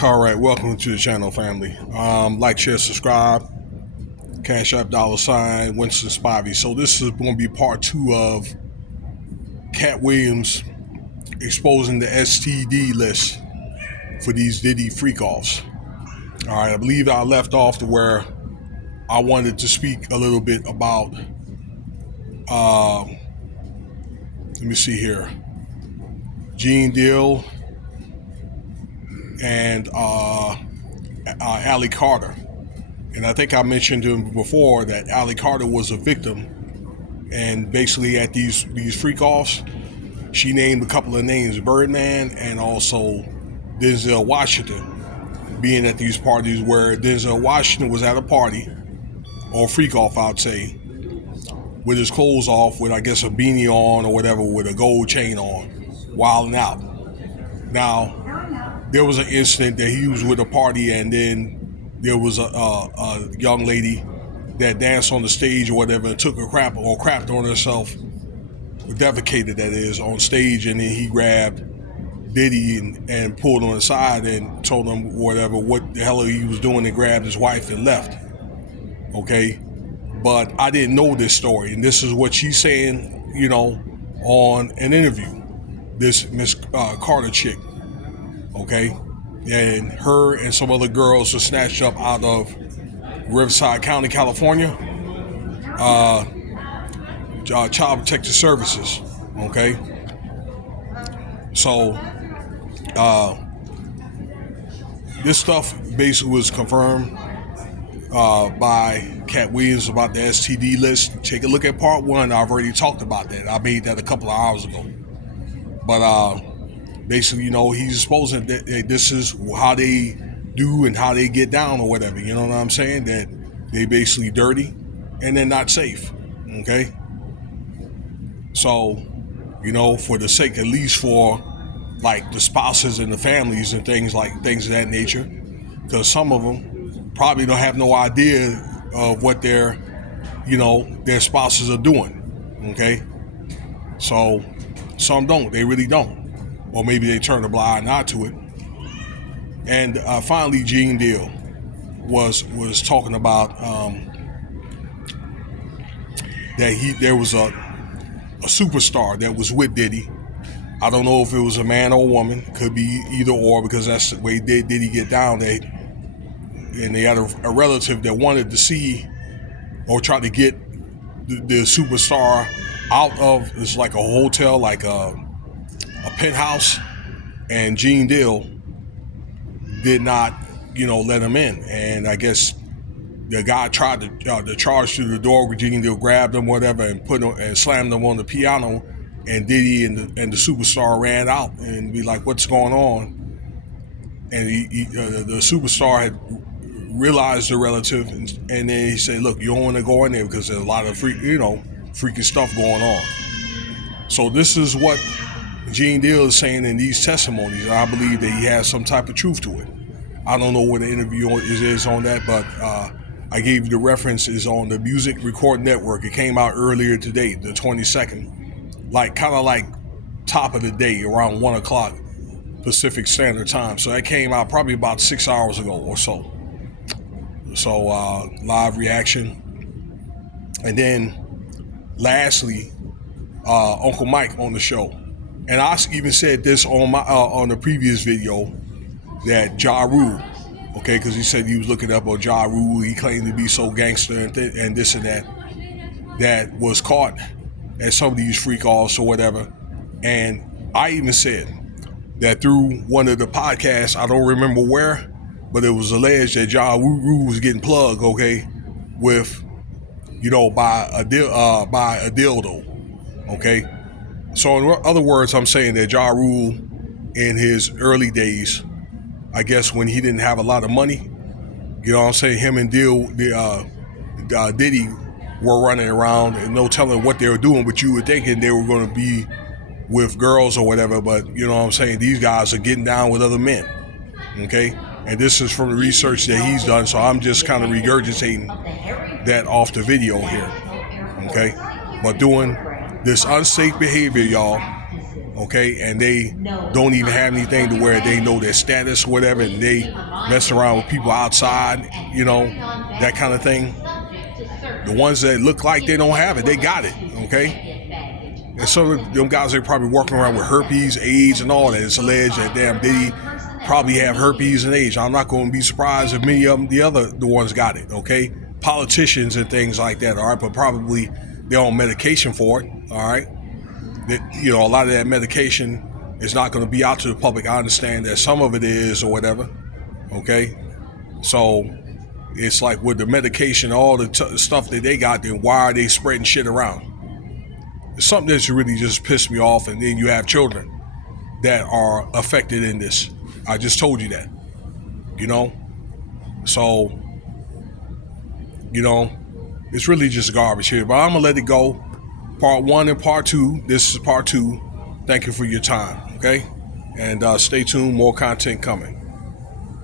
All right, welcome to the channel, family. Like, share, subscribe. Cash App $ Winston Spivey. So this is going to be part 2 of Katt Williams exposing the STD list for these Diddy freak-offs. All right, I believe I left off to where I wanted to speak a little bit about, let me see here, Gene Deal and Allie Carter. And I think I mentioned to him before that Allie Carter was a victim, and basically at these freak-offs, she named a couple of names, Birdman and also Denzel Washington, being at these parties where Denzel Washington was at a party, or freak-off I'd say, with his clothes off, with I guess a beanie on or whatever, with a gold chain on, wilding out. Now, there was an incident that he was with a party, and then there was a young lady that danced on the stage or whatever and took a crap or crapped on herself, defecated that is, on stage, and then he grabbed Diddy and pulled on the side and told him whatever, what the hell he was doing, and grabbed his wife and left. Okay? But I didn't know this story, and this is what she's saying, you know, on an interview, this Miss Carter chick. Okay, and her and some other girls were snatched up out of Riverside County, California, Child Protective Services. Okay, so this stuff basically was confirmed by Katt Williams about the STD list. Take a look at part 1. I've already talked about that. I made that a couple of hours ago, but basically, you know, he's exposing that this is how they do and how they get down or whatever. You know what I'm saying? That they basically dirty and they're not safe. Okay? So, you know, for the sake, at least for like the spouses and the families and things of that nature, because some of them probably don't have no idea of what their spouses are doing. Okay? So some don't. They really don't. Or maybe they turn a blind eye to it. And finally, Gene Deal was talking about that there was a superstar that was with Diddy. I don't know if it was a man or a woman. Could be either or, because that's the way Diddy get down. And they had a relative that wanted to see or try to get the superstar out of, it's like a hotel, like a penthouse, and Gene Deal did not, let him in. And I guess the guy tried to charge through the door. Gene Deal grabbed him, whatever, and put him and slammed him on the piano. And Diddy and the superstar ran out and be like, "What's going on?" And the superstar had realized the relative, and then he said, "Look, you don't want to go in there because there's a lot of freaky stuff going on." So this is what Gene Deal is saying in these testimonies, and I believe that he has some type of truth to it. I don't know what the interview is on that, but I gave you the reference. Is on the Music Record Network. It came out earlier today, the 22nd, kind of like top of the day, around 1 o'clock Pacific Standard Time. So that came out probably about 6 hours ago or so. So live reaction. And then lastly, Uncle Mike on the show. And I even said this on my on the previous video, that JaRule, okay, because he said he was looking up on JaRule. He claimed to be so gangster and this and that was caught at some of these freak-offs or whatever. And I even said that through one of the podcasts, I don't remember where, but it was alleged that JaRule was getting plugged, okay, with, by a dildo, okay. So in other words, I'm saying that JaRule in his early days, I guess when he didn't have a lot of money, I'm saying, him and Diddy were running around and no telling what they were doing, but you were thinking they were going to be with girls or whatever, but I'm saying, these guys are getting down with other men, okay? And this is from the research that he's done, so I'm just kind of regurgitating that off the video here, okay? But doing this unsafe behavior, y'all, okay, and they don't even have anything to where they know their status or whatever, and they mess around with people outside, you know, that kind of thing. The ones that look like they don't have it, they got it, okay? And some of them guys are probably walking around with herpes, AIDS, and all that. It's alleged that damn Diddy probably have herpes and AIDS. I'm not going to be surprised if many of them, the ones got it, okay? Politicians and things like that, all right? But probably they're on medication for it, all right? That, you know, a lot of that medication is not going to be out to the public. I understand that some of it is or whatever, okay? So it's like with the medication, all the stuff that they got, then why are they spreading shit around? It's something that's really just pissed me off. And then you have children that are affected in this. I just told you that, you know? So, you know, it's really just garbage here. But I'm going to let it go. Part 1 and part 2. This is part 2. Thank you for your time, okay? And stay tuned. More content coming.